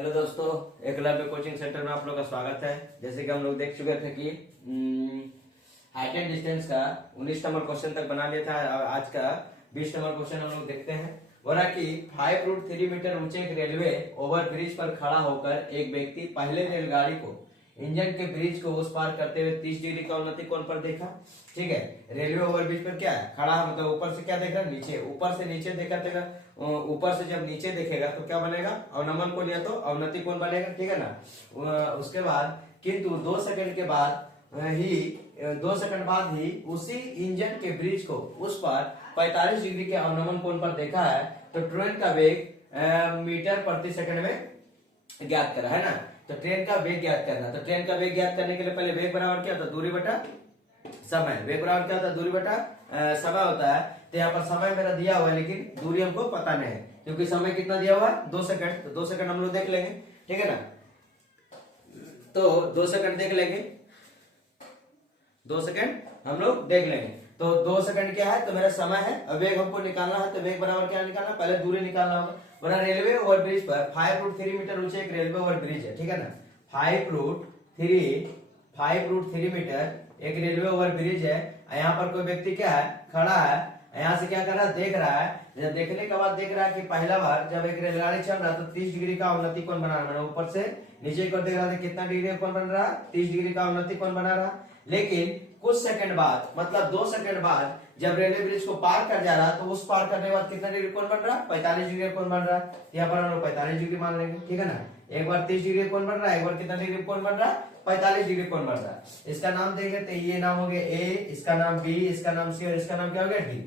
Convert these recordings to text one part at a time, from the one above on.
Hello दोस्तों, Eklavya coaching centre में आप लोग का स्वागत है। जैसे कि हम लोग देख चुके थे कि हाइट एंड डिस्टेंस का 19 नंबर क्वेश्चन तक बना लिया था। आज का 20 नंबर क्वेश्चन हम लोग देखते हैं। बोला कि 5√3 मीटर ऊंचे एक रेलवे ओवर ब्रिज पर खड़ा होकर एक व्यक्ति पहले रेलगाड़ी को इंजन के ब्रिज को उस पार करते हुए 30 डिग्री का उन्नति कोण पर देखा। ठीक है, रेलवे ओवर ब्रिज पर क्या है, खड़ा है, मतलब ऊपर से क्या देख रहा है, नीचे, ऊपर से नीचे देखा। ऊपर से जब नीचे देखेगा तो क्या बनेगा, अवनमन कोण या तो अवनति कोण बनेगा। ठीक है ना। उसके बाद किंतु 2 सेकंड के बाद ही उसी इंजन के ब्रिज को उस पार 45 डिग्री के अवनमन कोण पर देखा है। तो ट्रेन का वेग मीटर प्रति सेकंड में ज्ञात करा है ना। तो ट्रेन का वेग ज्ञात करना, तो ट्रेन का वेग ज्ञात करने के लिए पहले वेग बराबर क्या होता है, दूरी बटा समय। वेग बराबर क्या होता है, दूरी बटा समय होता है। तो यहाँ पर समय मेरा दिया हुआ है लेकिन दूरी हमको पता नहीं है, क्योंकि समय कितना दिया हुआ है, 2 सेकंड। तो 2 सेकंड हम लोग देख लेंगे। ठीक है ना, तो 2 सेकंड देख लेंगे, 2 सेकंड हम लोग देख लेंगे। तो 2 सेकंड क्या है, तो मेरा समय है। अब वेग हमको निकालना है, तो वेग बराबर क्या निकालना, पहले दूरी निकालना होगा। बड़ा रेलवे ओवर ब्रिज पर 5√3 मीटर ऊंचे एक रेलवे ओवर ब्रिज है। ठीक है ना, 5√3 मीटर एक रेलवे ओवर ब्रिज है। यहाँ पर कोई व्यक्ति क्या है, खड़ा है, यहाँ से क्या कर रहा है, देख रहा है। जब देखने के बाद देख रहा है कि पहला बार जब एक रेलगाड़ी चल रहा है तो 30 डिग्री का उन्नति कोण बना रहा है। ऊपर से नीचे की ओर देख रहा था, कितना डिग्री का कोण बन रहा है, 30 डिग्री का उन्नति कोण बना रहा। लेकिन कुछ सेकंड बाद, मतलब 2 सेकंड बाद जब रेलवे ब्रिज को पार कर जा रहा है तो उस पार करने के बाद कितना डिग्री कोण बन रहा है, 45 डिग्री कोण बन रहा है। यहाँ पर हम लोग 45 डिग्री मान लेंगे। ठीक है ना, एक बार 30 डिग्री कोण बन रहा है, एक बार कितना डिग्री कोण बन रहा है, 45 डिग्री कोण बन रहा है। इसका नाम देंगे तो ये नाम हो गया ए, इसका नाम बी, इसका नाम सी और इसका नाम क्या हो गया, डी।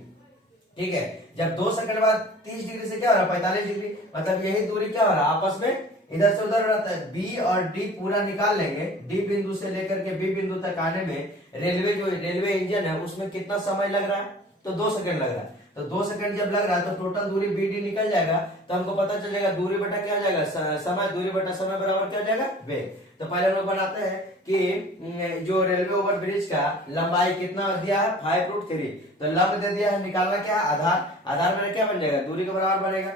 ठीक है, जब 2 सेकंड बाद 30 डिग्री से क्या हो रहा है, 45 डिग्री, मतलब यही दूरी क्या हो रहा है, आपस में इधर से उधर रहता है। बी और डी पूरा निकाल लेंगे। डी बिंदु से लेकर के बी बिंदु तक आने में रेलवे इंजन है उसमें कितना समय लग रहा है, तो 2 सेकंड लग रहा है। तो 2 सेकंड जब लग रहा है तो टोटल दूरी बी डी निकल जाएगा। तो हमको पता चल जाएगा दूरी बटा क्या हो जाएगा, समय, दूरी बटा समय बराबर क्या हो जाएगा, वेग। तो पहले हम लोग बनाते हैं कि जो रेलवे ओवर ब्रिज का लंबाई कितना दिया है, 5√3। तो लंब दे दिया है, निकालना क्या है, आधार। आधार मेरा क्या बन जाएगा, दूरी के बराबर बनेगा।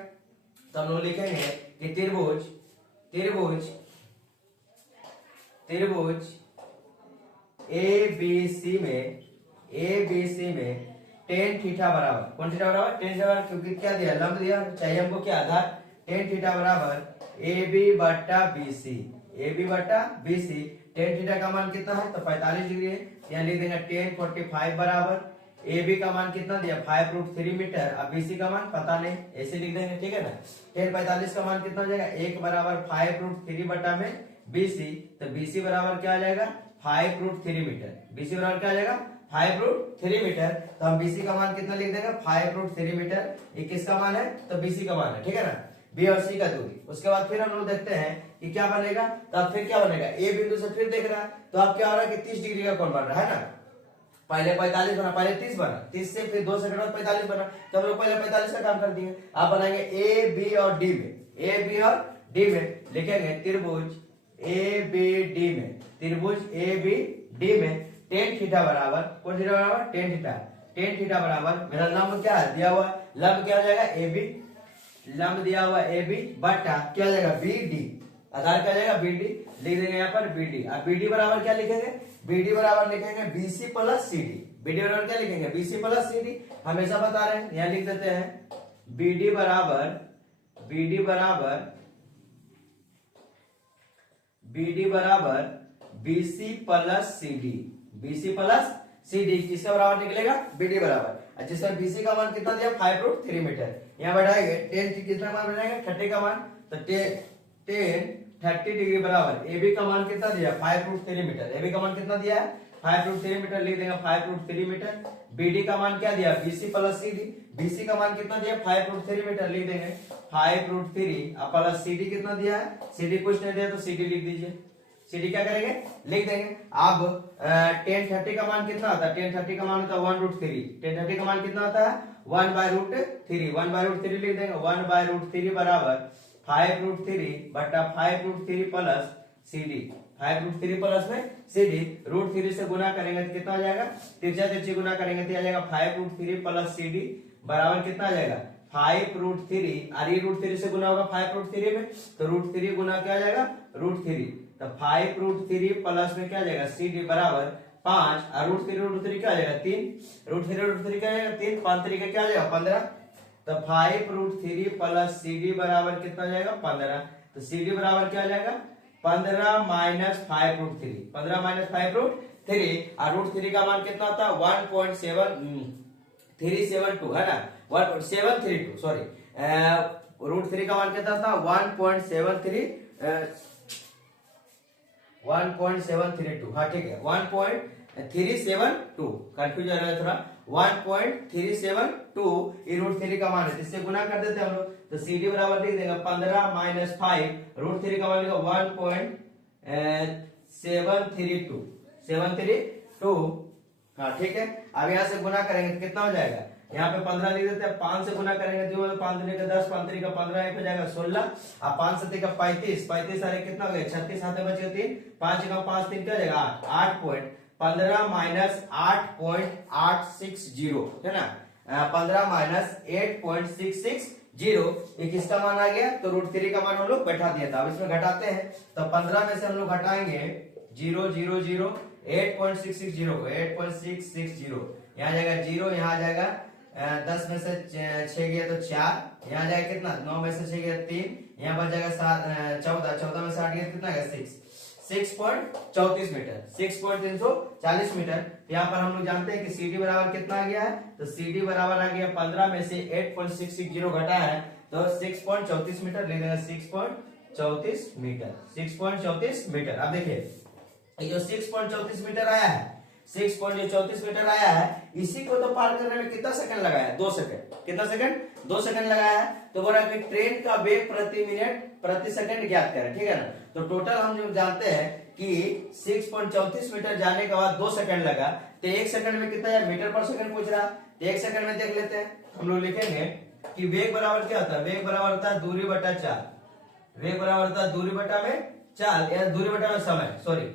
तो हम लोग लिखेंगे कि त्रिभुज ABC में tan थीटा बराबर, कौन थीटा बराबर, tan थीटा बराबर, क्योंकि क्या दिया, लंब दिया, चाहिए हमको क्या, आधार। tan थीटा बराबर AB बटा BC। tan थीटा का मान कितना है, तो 45 डिग्री है। यहाँ लिख देंगे tan 45 बराबर AB का मान कितना दिया, 5√3 मीटर। अब BC का मान पता नहीं, ऐसे लिख देंगे। ठीक है ना, tan 45 का मान कितना हो जाएगा, 1 बराबर 5√3 बटा में BC। तो BC बराबर क्या आ जाएगा, 5√3 मीटर। BC बराबर क्या आ जाएगा, 5√3 मीटर। तो हम BC का मान कितना लिख देंगे, 5√3 मीटर। ये किसका मान है, तो BC का मान है। ठीक है ना, B और C का दूरी। उसके बाद फिर हम लोग देखते हैं कि क्या बनेगा। तो अब फिर क्या बनेगा, A बिंदु से फिर देख रहा है, तो अब क्या हो रहा है कि 30 डिग्री का कोण बन रहा है ना। पहले 45 बना, पहले 30 बना, 30 से फिर 2 सेकंड बाद 45 बना। तो हम लोग पहले 45 का काम कर दिए। आप बनाएंगे A B और D में लिखेंगे त्रिभुज ABD में tan थीटा बराबर, कौन थीटा बराबर, tan थीटा बराबर मेरा लंब क्या है दिया हुआ, लंब क्या हो जाएगा, AB, लंब दिया हुआ AB बटा क्या हो जाएगा, BD। आधार क्या हो जाएगा, BD। लिख देंगे यहाँ पर BD। अब BD बराबर क्या लिखेंगे, BD बराबर लिखेंगे BC प्लस CD। BD बराबर क्या लिखेंगे, BC प्लस CD। हमेशा बता रहे हैं, यहाँ लिख देते हैं BD बराबर BC प्लस CD। किसका बराबर निकलेगा, BD बराबर, जिसमें BC का मान कितना दिया, 5√3 मीटर। यहाँ बढ़ाएंगे tan कितना मान बनाएंगे, 30 का मान। तो tan 30 डिग्री बराबर AB का मान कितना दिया, 5√3 मीटर। AB का मान कितना दिया है, 5√3 मीटर। लिख देंगे 5√3 मीटर। BD का मान क्या दिया, BC प्लस CD। BC का मान कितना दिया, 5√3 मीटर। लिख देंगे 5√3 प्लस CD कितना दिया है, CD कुछ नहीं दिया तो CD लिख दीजिए। CD क्या करेंगे, लिख देंगे। अब tan 30 का मान कितना होता है, tan 30 का मान होता है 1√3। tan 30 का मान कितना होता है, 1/√3। 1/√3 लिख देंगे। 1/√3 बराबर 5√3 बटा 5√3 प्लस CD। 5√3 प्लस में CD, √3 से गुना करेंगे तो कितना आ जाएगा, तिरछा तिरछी गुना करेंगे तो आ जाएगा 5√3 प्लस CD बराबर कितना आ जाएगा, 5√3 और ये √3 से गुना होगा 5√3 में, तो √3 गुना क्या आ जाएगा √3, तो 5√3 प्लस में क्या आ जाएगा CD बराबर 5 और √3 क्या आ जाएगा 3, √3 क्या आ जाएगा 3, 5 3 क्या आ जाएगा 15, तो 5√3 प्लस CD बराबर कितना आ जाएगा 15, तो CD बराबर क्या आ जाएगा 15 माइनस 5√3, 15 माइनस 5√3 और √3 का मान कितना होता है 1.7372 है ना, 1.732 सॉरी, √3 का मान कितना था 1.732, हाँ ठीक है 1.372, कंफ्यूज आ रहा है थोड़ा, 1.372 ये √3 का मान है, इससे गुना कर देते हैं हम लोग, तो CD बराबर लिख देंगे 15 माइनस 5, √3 का मान लिखा 1.732, हाँ ठीक है। अब यहाँ से गुना करेंगे तो कितना हो जाएगा, यहाँ पे 15 लिख देते हैं, 5 से गुना करेंगे तो 5 दूनी का 10, 5 3 का 15, एक हो जाएगा 16, और 5 7 का 35, 35 सारे कितना हो गया 36, हाथ में बच गया 3, 5 का 5 3 क्या हो जाएगा 8.15 माइनस 8.860 है ना, 15 माइनस 8.660, ये किसका मान आ गया, तो √3 का मान हम लोग बैठा दिया था। अब इसमें घटाते हैं तो 15 में से हम लोग घटाएंगे 0 0 0, 8.660 को 8.660 यहाँ जाएगा 0, यहाँ आ जाएगा 10 में से 6 गया तो 4, यहाँ जाएगा कितना 9 में से 6 गया 3, यहाँ बच जाएगा 14, 14 में से 8 गया कितना गया 6.34 मीटर, 6.340 मीटर। यहाँ पर हम लोग जानते हैं कि CD बराबर कितना आ गया है, तो CD बराबर आ गया 15 में से 8.660 घटा है तो 6.34 मीटर, ले देंगे 6.34 मीटर, 6.34 मीटर। अब देखिए ये जो 6.34 मीटर आया है, 6.34 मीटर आया है, इसी को तो पार करने में कितना सेकंड लगाया है 2 सेकंड, कितना सेकंड 2 सेकंड लगाया है। तो बोला कि ट्रेन का वेग प्रति मिनट प्रति सेकंड ज्ञात करें, ठीक है ना। तो टोटल हम जो जानते हैं कि 6.34 मीटर जाने के बाद 2 सेकंड लगा, तो 1 सेकंड में कितना है मीटर पर सेकंड पूछ रहा, तो 1 सेकंड में देख लेते हैं। हम लोग लिखेंगे कि वेग बराबर क्या होता है, वेग बराबर होता है दूरी बटा 4, वेग बराबर होता है दूरी बटा में 4 या दूरी बटा में समय, सॉरी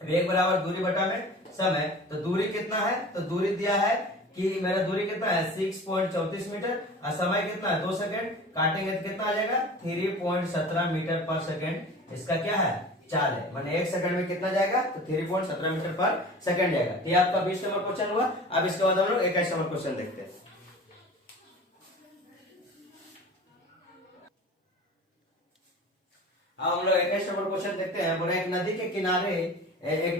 वेग बराबर दूरी बटा में समय। तो दूरी कितना है, तो दूरी दिया है कि मेरा दूरी कितना है 6.34 मीटर और समय कितना है 2 सेकंड, काटेंगे तो कितना आ जाएगा 3.17 मीटर पर सेकंड, इसका क्या है चाल है, माने 1 सेकंड में कितना जाएगा तो 3.17 मीटर पर सेकंड जाएगा। ये आपका 20 नंबर क्वेश्चन हुआ। अब इसके बाद हम लोग 21 नंबर क्वेश्चन देखते हैं। अब हम लोग 21 नंबर क्वेश्चन देखते हैं। बोले एक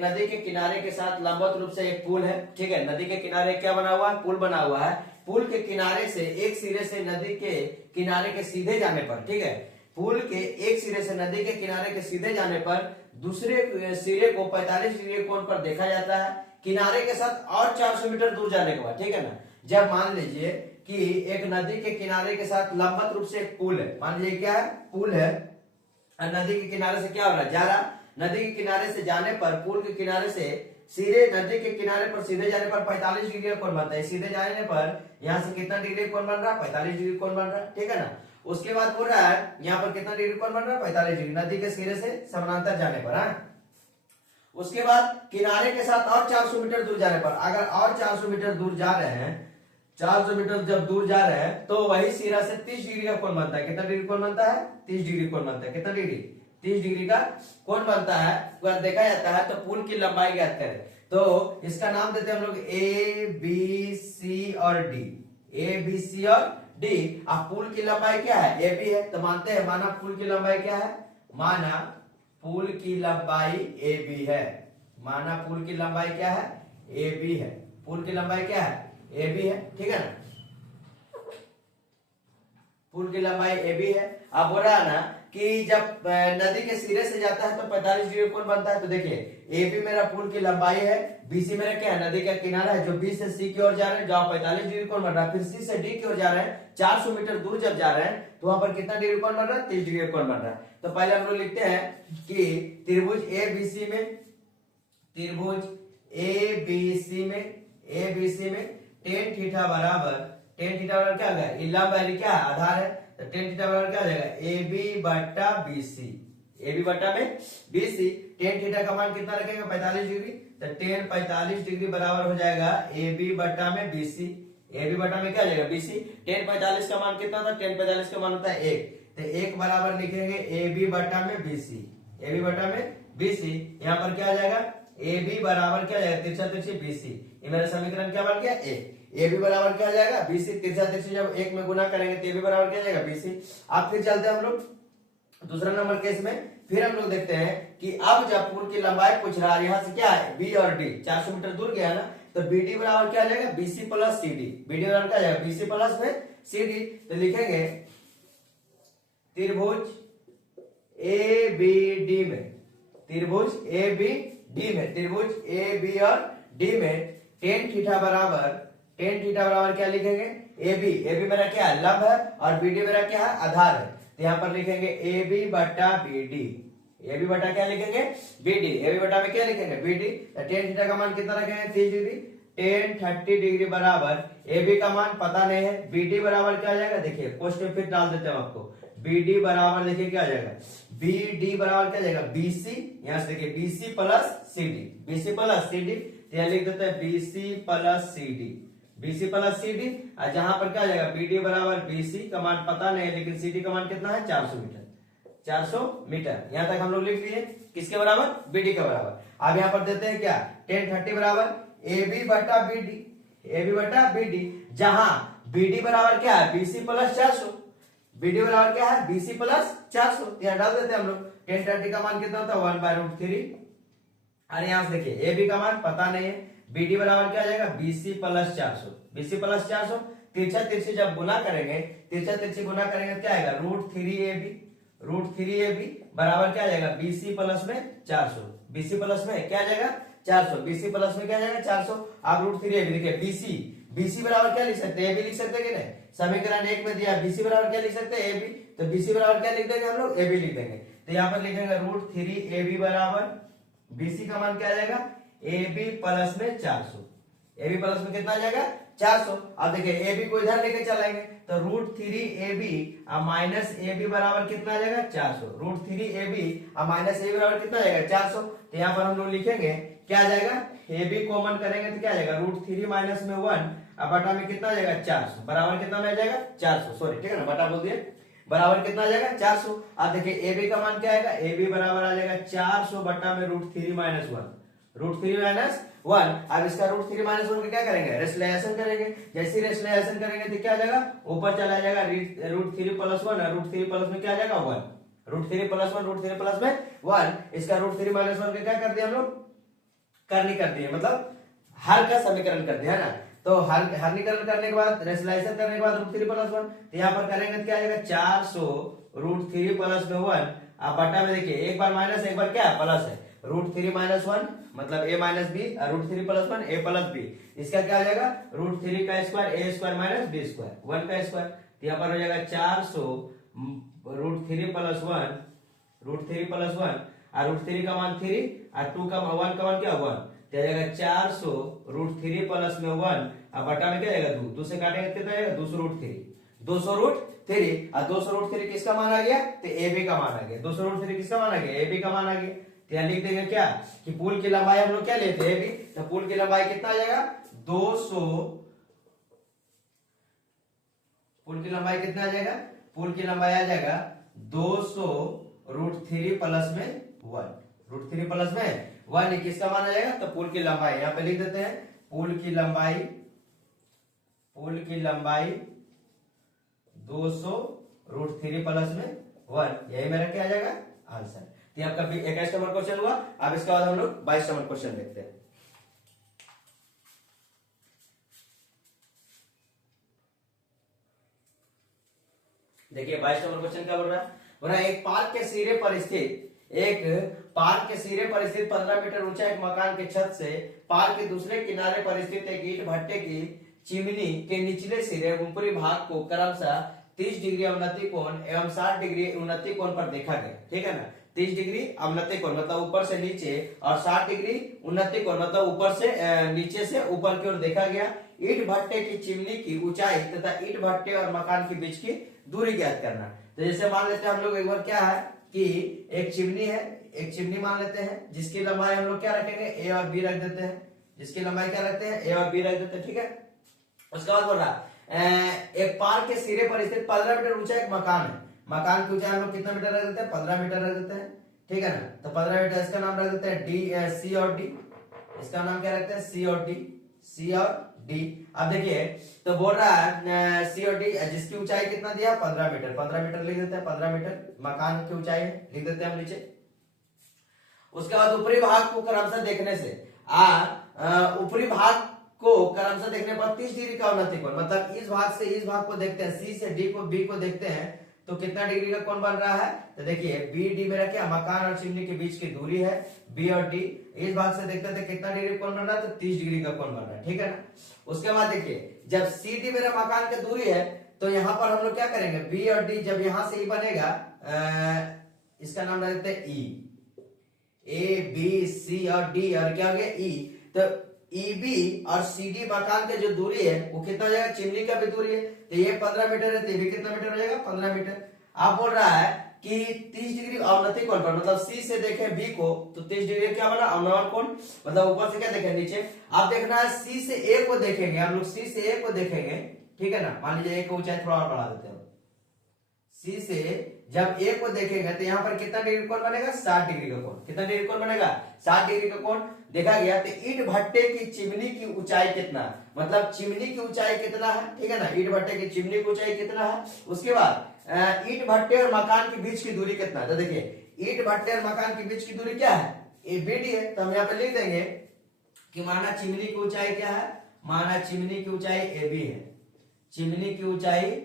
नदी के किनारे के साथ लंबवत रूप से एक पुल है, ठीक है। नदी के किनारे क्या बना हुआ है, पुल बना हुआ है। पुल के किनारे से एक सिरे से नदी के किनारे के सीधे जाने पर, ठीक है, पुल के एक सिरे से नदी के किनारे के सीधे जाने पर दूसरे सिरे को 45 डिग्री कोण पर देखा जाता है, किनारे के साथ और 400 मीटर दूर जाने के बाद, ठीक है ना। जब मान लीजिए कि एक नदी के किनारे के साथ लंबवत रूप से एक पुल है, मान लीजिए क्या है पुल है, नदी के किनारे से क्या हो रहा है जा रहा, नदी के किनारे से जाने पर पुल के किनारे से सीधे नदी के किनारे पर सीधे जाने पर 45 डिग्री का कोण बनता है। सीधे जाने पर यहाँ से कितना डिग्री कोण बन रहा है 45 डिग्री कोण बन रहा है, ठीक है ना। उसके बाद बोल रहा है यहाँ पर कितना डिग्री कोण बन रहा है 45 डिग्री नदी के सिरे से समानांतर जाने पर। उसके बाद किनारे के साथ और 400 मीटर दूर जाने पर, अगर और 400 मीटर दूर जा रहे हैं, 400 मीटर जब दूर जा रहे हैं तो वही सिरा से 30 डिग्री का कोण बनता है। कितना डिग्री कोण बनता है 30 डिग्री कोण बनता है। कितना डिग्री 30 डिग्री का कोण बनता है। अगर देखा जाता है तो पुल की लंबाई ज्ञात करें, तो इसका नाम देते हैं हम लोग ए बी सी और डी, ए बी सी और डी। अब पुल की लंबाई क्या है ए बी है, तो मानते हैं माना पुल की लंबाई क्या है, माना पुल की लंबाई ए बी है, माना पुल की लंबाई क्या है ए बी है, पुल की लंबाई क्या है ए बी है, ठीक है ना। पुल की लंबाई ए बी है। अब हो रहा है ना कि जब नदी के सिरे से जाता है तो 45 डिग्री कोण बनता है। तो देखिए ए बी मेरा पुल की लंबाई है, बीसी मेरा क्या है नदी का किनारा है, जो बी से सी की ओर जा रहे हैं जहाँ 45 डिग्री कोण बन रहा है, फिर सी से डी की ओर जा रहे हैं 400 मीटर दूर जब जा रहे हैं तो वहां पर कितना डिग्री कोण बन रहा है 30 डिग्री कोण बन रहा है। तो पहले हम लोग लिखते हैं कि त्रिभुज ए बी सी में, त्रिभुज ए बी सी में टेन थीटा बराबर, टेन थीटा बराबर क्या होगा लंबाई क्या है आधार है, तो टेन थीटा बराबर क्या हो जाएगा ए बी बट्टा बी सी, ए बी बट्टा में बी सी। टेन थीटा का मान कितना रखेगा 45 डिग्री, तो टेन 45 डिग्री बराबर हो जाएगा ए बी बट्टा में बी सी, ए बी बटा में क्या आ जाएगा बीसी। टेन 45 का मान कितना था, टेन 45 का मान होता है 1, तो 1 बराबर लिखेंगे ए बी बटा में बीसी, ए बी बटा में बीसी। यहाँ पर क्या आ जाएगा, ए बी बराबर क्या आ जाएगा, तिरछा तिरछी बीसी, ये मेरा समीकरण क्या बन गया ए बी बराबर क्या आ जाएगा बीसी, तिरछा तिरछी जब 1 में गुना करेंगे तो ए बी बराबर क्या आ जाएगा बीसी। अब फिर चलते हैं हम लोग दूसरा नंबर केस में, फिर हम लोग देखते हैं कि अब जब पुल की लंबाई पूछ रहा है, यहाँ से क्या है बी और डी 400 मीटर दूर गया ना, तो बी डी बराबर क्या आ जाएगा BC plus C D, B D बराबर क्या आ जाएगा बीसी प्लस में सी डी। तो लिखेंगे त्रिभुज ए बी डी में, त्रिभुज ए बी डी में, त्रिभुज ए बी और डी में टेन थीटा बराबर क्या लिखेंगे ए बी मेरा क्या है लंब है और बी डी मेरा क्या है आधार है, तो यहाँ पर लिखेंगे ए बी बटा बी डी, ए बी बटा क्या लिखेंगे बी डी, ए बी बटा में क्या लिखेंगे बी डी। टेन थीटा का मान कितना रखेंगे 30 डिग्री, टेन 30 डिग्री बराबर ए बी का मान पता नहीं है, बी डी बराबर क्या आ जाएगा, देखिए पोस्ट में फिर डाल देते हैं आपको, बी डी बराबर देखिए क्या आ जाएगा बी डी बराबर क्या आ जाएगा बीसी, यहाँ से देखिए BC plus C D, BC plus C D, तो यहाँ लिख देते हैं BC plus C D, BC plus C D. और जहां पर क्या आ जाएगा बी डी बराबर बीसी का मान पता नहीं है, लेकिन सी डी का मान कितना है 400 मीटर, 400 मीटर। यहां तक हम लोग लिख लिए किसके बराबर बी डी के बराबर। अब यहाँ पर देते हैं क्या टेन 30 बराबर ए बी बटा बी डी, ए बी बटा बी डी, जहां बी डी बराबर क्या है बीसी प्लस 400, बी डी बराबर क्या है बीसी प्लस 400, यहाँ डाल देते हैं हम लोग। टेन 30 का मान कितना होता है 1/√3। अरे यहाँ से देखिए ए बी का मान पता नहीं है, बी डी बराबर क्या आ जाएगा बीसी प्लस 400, बीसी प्लस 400, तिरछा तिरछी जब गुना करेंगे, तिरछा तिरछी गुना करेंगे क्या आएगा √3 ए बी बराबर क्या आ जाएगा बीसी प्लस में 400, बीसी प्लस में क्या आ जाएगा 400, बीसी प्लस में क्या आ जाएगा 400। आप √3 ए बी देखिए बीसी बराबर क्या लिख सकते हैं ए बी लिख सकते हैं कि नहीं, समीकरण 1 में दिया बीसी बराबर क्या लिख सकते हैं ए बी, तो बीसी बराबर क्या लिख देंगे हम लोग ए बी लिख देंगे, तो यहाँ पर लिखेंगे √3 ए बी बराबर बीसी का मान क्या आ जाएगा ए बी प्लस में 400, ए बी प्लस में कितना आ जाएगा 400। अब देखिए ए बी को इधर लेके चलेंगे तो √3 A B minus A B बराबर कितना आ जाएगा 400, √3 A B minus A B बराबर कितना आ जाएगा 400। तो यहाँ पर हम लोग लिखेंगे क्या आ जाएगा ए बी कॉमन करेंगे तो क्या आ जाएगा √3 माइनस में 1 अब बटा में कितना आ जाएगा 400 बराबर कितना में आ जाएगा 400, सॉरी ठीक है ना बटा बोल दिए, बराबर कितना आ जाएगा 400। अब देखिए ए बी का मान क्या आएगा ए बी बराबर आ जाएगा 400 बटा में √3 माइनस 1, √3 माइनस 1। अब इसका √3 माइनस 1 का क्या करेंगे रेशनलाइजेशन करेंगे, जैसे रेशनलाइजेशन करेंगे तो क्या आ जाएगा ऊपर चला जाएगा √3 प्लस 1, √3 प्लस में क्या आ जाएगा 1, √3 प्लस 1, √3 प्लस में 1। इसका √3 माइनस 1 का क्या कर दिया हम लोग करनी कर दिए, मतलब हर का समीकरण कर दिया है ना। तो हरणीकरण करने के बाद रेशनलाइजेशन करने के बाद √3 प्लस 1, तो यहाँ पर करेंगे तो क्या आ जाएगा 400 √3 प्लस में 1 अब बटा में देखिए एक बार माइनस एक बार क्या प्लस है, √3 माइनस 1 मतलब a minus B, √3 plus 1 a plus B, इसका क्या हो जाएगा √3 का square a square minus b square 1 का स्क्वायर, तो यहाँ पर हो जाएगा 400 √3 प्लस 1, √3 प्लस 1 और √3 का मान 3 और 2 का 1 का मान क्या 1, तो जाएगा 400 √3 प्लस में 1 अब बटा में क्या जाएगा 2 से काटेंगे कितना जाएगा 200√3 और 200√3 किसका मान आ गया तो ए बी का मान आ गया, 200√3 किसका मान आ गया ए बी का मान आ गया। तो यहाँ लिख देंगे क्या कि पुल की लंबाई हम लोग क्या लेते हैं ए बी, तो पुल की लंबाई कितना आ जाएगा 200, पुल की लंबाई कितना आ जाएगा, पुल की लंबाई आ जाएगा 200 √3 प्लस में 1, √3 प्लस में 1 किसका मान आ जाएगा तो पुल की लंबाई, यहाँ पे लिख देते हैं पुल की लंबाई 200 √3 प्लस में 1, यही मेरा क्या आ जाएगा आंसर। तो आपका 21 नंबर क्वेश्चन हुआ। अब इसके बाद हम लोग 22 नंबर क्वेश्चन देखते हैं। देखिए 22 नंबर क्वेश्चन क्या बोल रहा है, बोल रहा है एक पार्क के सिरे पर स्थित 15 मीटर ऊंचा एक मकान के छत से पार्क के दूसरे किनारे पर स्थित एक ईंट भट्टे की चिमनी के निचले सिरे ऊपरी भाग को क्रमशः 30 डिग्री अवनति कोण एवं 60 डिग्री उन्नति कोण पर देखा गया, ठीक है ना। 30 डिग्री अवनति कोण मतलब ऊपर से नीचे और 60 डिग्री उन्नति कोण मतलब ऊपर से नीचे से ऊपर की ओर देखा गया। ईंट भट्टे की चिमनी की ऊंचाई तथा ईंट भट्टे और मकान के बीच की दूरी ज्ञात करना। तो जैसे मान लेते हैं हम लोग एक बार क्या है कि एक चिमनी है, एक चिमनी मान लेते हैं जिसकी लंबाई हम लोग क्या रखेंगे ए और बी रख देते हैं, जिसकी लंबाई क्या रखते हैं ए और बी रख देते हैं, ठीक है। उसके बाद बोल रहा एक पार्क के सिरे पर स्थित 15 मीटर ऊंचा एक मकान है। मकान की ऊंचाई हम लोग कितना मीटर रख देते हैं? 15 मीटर रख देते हैं, ठीक है ना। तो 15 मीटर, इसका नाम रख देते हैं डी, सी और डी। इसका नाम क्या रखते हैं? सी और डी, सी और डी। अब देखिए तो बोल रहा है सी और डी, जिसकी ऊंचाई कितना दिया? 15 मीटर। 15 मीटर लिख देते हैं, 15 मीटर मकान की ऊंचाई है, लिख देते हैं हम नीचे। उसके बाद ऊपरी भाग को क्रमशः देखने से ऊपरी भाग को क्रमशः देखने पर 30 डिग्री का उन्नति कोण, मतलब इस भाग से इस भाग को देखते हैं, सी से डी को, बी को देखते हैं तो कितना डिग्री का कोण बन रहा है? तो देखिए बी डी मेरा क्या, मकान और चिमनी के बीच की दूरी है, बी और डी। इस भाग से देखते थे कितना डिग्री कोण बन रहा है? तो 30 डिग्री का कोण बन रहा है, ठीक है ना। उसके बाद देखिए जब सी डी मेरा मकान की दूरी है तो यहाँ पर हम लोग क्या करेंगे? बी और डी, जब यहां से ई बनेगा, इसका नाम रखते हैं ई, ए बी सी और डी, और क्या हो गया? ई। तो ई बी और सी डी मकान के जो दूरी है वो कितना हो जाएगा? चिमनी का भी दूरी है, तो ये 15 मीटर है, तो ये भी कितना मीटर हो जाएगा? 15 मीटर। आप बोल रहा है कि 30 डिग्री अवनति कोण पर, मतलब सी से देखें बी को तो 30 डिग्री क्या बना? अवनवन कोण, मतलब ऊपर से क्या देखें? नीचे। आप देखना है सी से ए को देखेंगे, हम लोग सी से ए को देखेंगे, ठीक है ना। मान लीजिए ए को ऊंचाई थोड़ा और बढ़ा देते हैं, सी से जब ए को देखेंगे तो यहाँ पर कितना डिग्री कोण बनेगा? 60 डिग्री का कोण। कितना डिग्री कोण बनेगा? 60 डिग्री का कोण देखा गया। तो ईंट भट्टे की चिमनी की ऊंचाई कितना, मतलब चिमनी की ऊंचाई कितना है, ठीक है ना। ईंट भट्टे की चिमनी की ऊंचाई कितना है। उसके बाद ईंट भट्टे और मकान के बीच की दूरी कितना है? तो देखिए ईंट भट्टे और मकान के बीच की दूरी क्या है? ए बी डी है। तो हम यहाँ पे लिख देंगे कि माना चिमनी की ऊंचाई क्या है? माना चिमनी की ऊंचाई ए बी है, चिमनी की ऊंचाई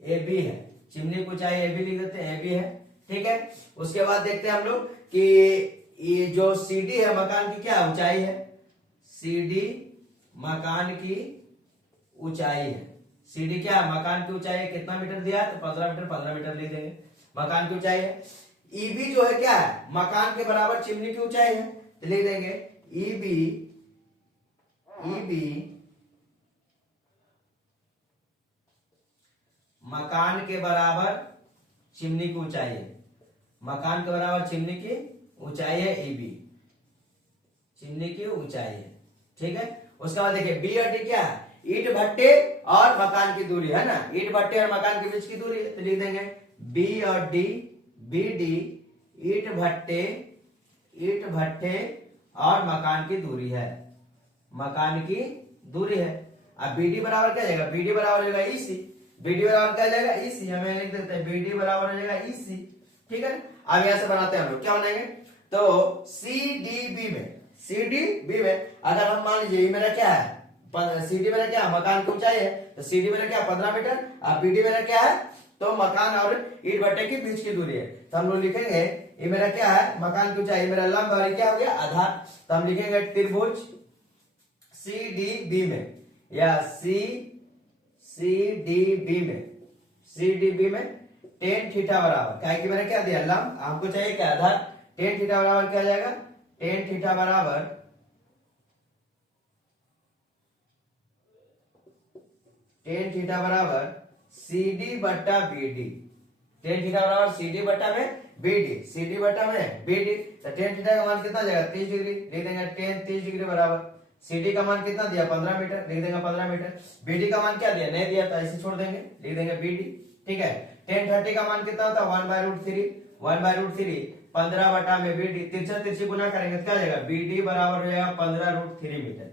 ए बी है, चिमनी की ऊंचाई ए बी लिख देते हैं, ए बी है, ठीक है। उसके बाद देखते हैं हम लोग कि ये जो सी डी है मकान की क्या ऊंचाई है? सी डी मकान की ऊंचाई है। सी डी क्या है? मकान की ऊंचाई है। कितना मीटर दिया है? तो 15 मीटर, 15 मीटर लिख देंगे, मकान की ऊंचाई है। ई बी जो है क्या है? मकान के बराबर चिमनी की ऊंचाई है, तो लिख देंगे ई बी मकान के बराबर चिमनी की ऊंचाई है, मकान के बराबर चिमनी की ऊंचाई है ई बी, चिमनी की ऊंचाई है, ठीक है। उसके बाद देखिए बी और डी क्या है? ईंट भट्टे और मकान की दूरी है ना, ईंट भट्टे और मकान के बीच की दूरी है, तो लिख देंगे बी और डी, बी डी ईंट भट्टे और मकान की दूरी है, मकान की दूरी है। अब बी डी बराबर क्या जाएगा? बी डी बराबर हो जाएगा ई सी, बी डी बराबर क्या जाएगा? ई सी। हमें लिख देते हैं बी डी बराबर हो जाएगा ई सी, ठीक है। अब यहां से बनाते हैं हम लोग, क्या बनाएंगे? तो सी डी बी में अगर हम मान लीजिए मेरा क्या है? सी डी मेरा क्या है? मकान की ऊंचाई है, तो सी डी मेरा क्या है? 15 मीटर। अब बी डी मेरा क्या है? तो मकान और ईंट भट्टे के बीच की दूरी है, तो हम लोग लिखेंगे ये मेरा क्या है? मकान की ऊंचाई, मेरा लंब और क्या हो गया? आधार। तो हम लिखेंगे त्रिभुज सी डी बी में, या सी डी बी में टेन थीटा बराबर, क्या है कि मैंने क्या दिया? लंब। हमको चाहिए क्या? आधार। टेन थीटा बराबर क्या जाएगा? टेन थीटा बराबर सी डी बट्टा बी डी, टेन थीटा बराबर सी डी बट्टा में बी डी, सी डी बट्टा में बी डी। तो टेन थीटा का मान कितना जाएगा? 30 डिग्री, लिख देंगे टेन 30 डिग्री बराबर। सी डी का मान कितना दिया? 15 मीटर, लिख देंगे 15 मीटर। बी डी का मान क्या दिया? नहीं दिया, तो ऐसे छोड़ देंगे, लिख देंगे बी डी, ठीक है। टेन 30 का मान कितना होता है? 1/√3, 1/√3 15 बटा में बी डी, तिरछा तिरछी गुना करेंगे तो क्या जाएगा? बी डी बराबर हो जाएगा 15√3 मीटर,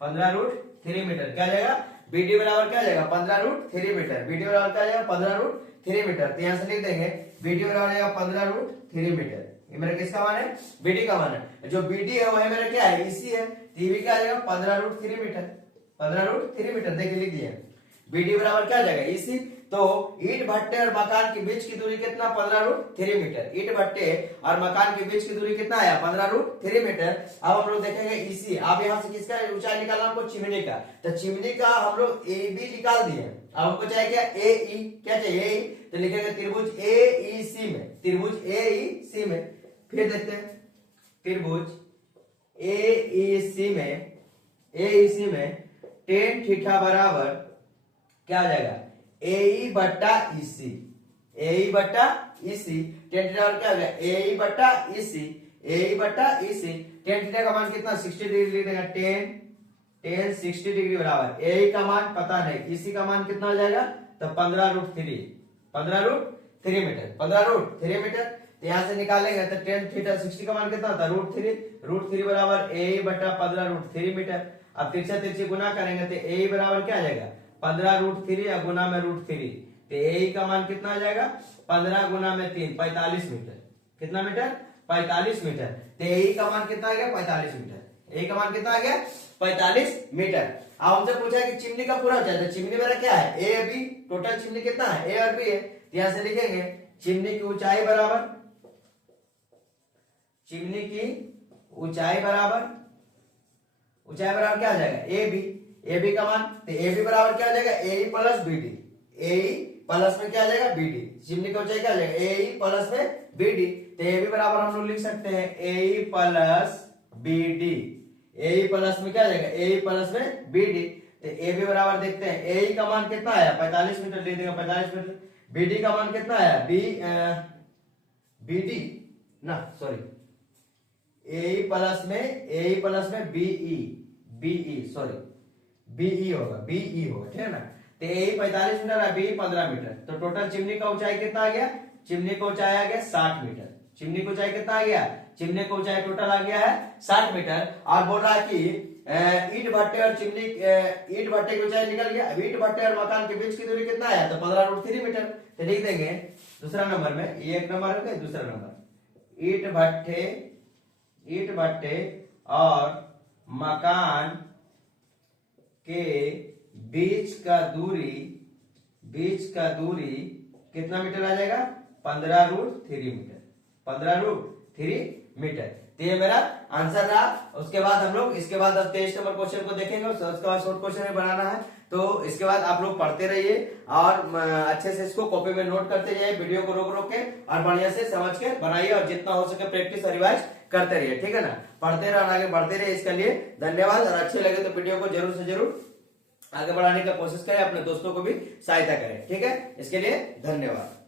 15√3 मीटर। क्या जाएगा? बी डी बराबर क्या जाएगा? 15√3 मीटर। बी डी बराबर क्या जाएगा? 15√3 मीटर। तो यहाँ से लिख देंगे बी डी बराबर जाएगा 15√3 मीटर। ये मेरा किसका मान है? बी डी का मान है। जो बी डी है वो है मेरा क्या है? इसी है, टीवी क्या आ जाएगा? 15√3 मीटर, 15√3 मीटर। देखिए लिख दिए, बी डी बराबर क्या आ जाएगा? इसी। तो ईंट भट्टे और मकान के बीच की दूरी कितना? 15√3 मीटर। ईंट भट्टे और मकान के बीच की दूरी कितना आया? 15√3 मीटर। अब हम लोग देखेंगे इसी, आप यहाँ से किसका ऊंचाई निकालना? हमको चिमनी का। तो चिमनी का हम लोग ए बी निकाल दिए, अब हमको चाहिए क्या? ए ई। क्या चाहिए? ए ई। तो लिखेंगे त्रिभुज ए ई सी में, त्रिभुज ए ई सी में। फिर देखते हैं त्रिभुज ए ई सी में टेन थीटा बराबर क्या आ जाएगा? ए ई बट्टा ई सी, ए ई बट्टा ई सी। टेन थीटा बराबर क्या हो गया? ए ई बट्टा ई सी, ए ई बट्टा ई सी। टेन थीटा का मान कितना? 60 डिग्री लिख देगा, टेन टेन 60 डिग्री बराबर ए का मान पता नहीं, इसी का मान कितना हो जाएगा, तो 15√3 मीटर। तो यहाँ से निकालेंगे तो टेन थीटा 60 का मान कितना होता है, √3 बराबर ए बटा 15√3 मीटर। अब तिरछा तिरछी गुना करेंगे तो ए बराबर क्या आ जाएगा, 15√3 या गुना में √3, तो ए का मान कितना आ जाएगा, 15 गुना में 3 45 मीटर। कितना मीटर, 45 मीटर। तो ए का मान कितना आ गया, 45 मीटर। ए का मान कितना आ गया, 45 मीटर। अब हमसे पूछा है कि चिमनी का पूरा ऊंचाई, तो चिमनी मेरा क्या है, ए बी, टोटल चिमनी कितना है, ए और बी है। तो यहां से लिखेंगे चिमनी की ऊंचाई बराबर, चिमनी की ऊंचाई बराबर क्या आ जाएगा, ए बी का मान, तो ए बी बराबर क्या आ जाएगा, ए प्लस बी डी। ए प्लस में क्या आ जाएगा, बी डी। चिमनी का ऊंचाई क्या आ जाएगा, ए प्लस में बी डी। तो ए बी बराबर हम लोग लिख सकते हैं ए प्लस बी डी। ए प्लस में क्या आ जाएगा, ए प्लस में बी डी। तो ए बी बराबर देखते हैं, ए का मान कितना आया, 45 मीटर, लिख देंगे 45 मीटर। बी डी का मान कितना आया, बी डी ना, सॉरी, ए प्लस में बीई सॉरी, बीई होगा, ठीक है ना। तो ए 45 मीटर है, बी 15 मीटर। तो टोटल चिमनी का ऊंचाई कितना आ गया, चिमनी का ऊंचाई आ गया 60 मीटर। चिमनी की ऊंचाई कितना आ गया, चिमनी की ऊंचाई टोटल आ गया है 60 मीटर। और बोल रहा है कि ईंट भट्टे और चिमनी, ईंट भट्टे की ऊंचाई निकल गया, ईंट भट्टे और मकान के बीच की दूरी कितना है, तो 15√3 मीटर। तो लिख देंगे दूसरा नंबर में, ये एक नंबर हो गया, दूसरा नंबर ईंट भट्टे और मकान के बीच का दूरी कितना मीटर आ जाएगा, 15√3 मीटर। तो ये मेरा आंसर रहा। उसके बाद हम लोग इसके बाद अब 23 नंबर क्वेश्चन को देखेंगे, उसके बाद शॉर्ट क्वेश्चन में बनाना है। तो इसके बाद आप लोग पढ़ते रहिए और अच्छे से इसको कॉपी में नोट करते जाइए, वीडियो को रोक के और बढ़िया से समझ के बनाइए और जितना हो सके प्रैक्टिस और रिवाइज करते रहिए, ठीक है ना। पढ़ते रहे और आगे बढ़ते रहिए। इसके लिए धन्यवाद, और अच्छे लगे तो वीडियो को जरूर से जरूर आगे बढ़ाने का कोशिश करें, अपने दोस्तों को भी सहायता करें, ठीक है। इसके लिए धन्यवाद।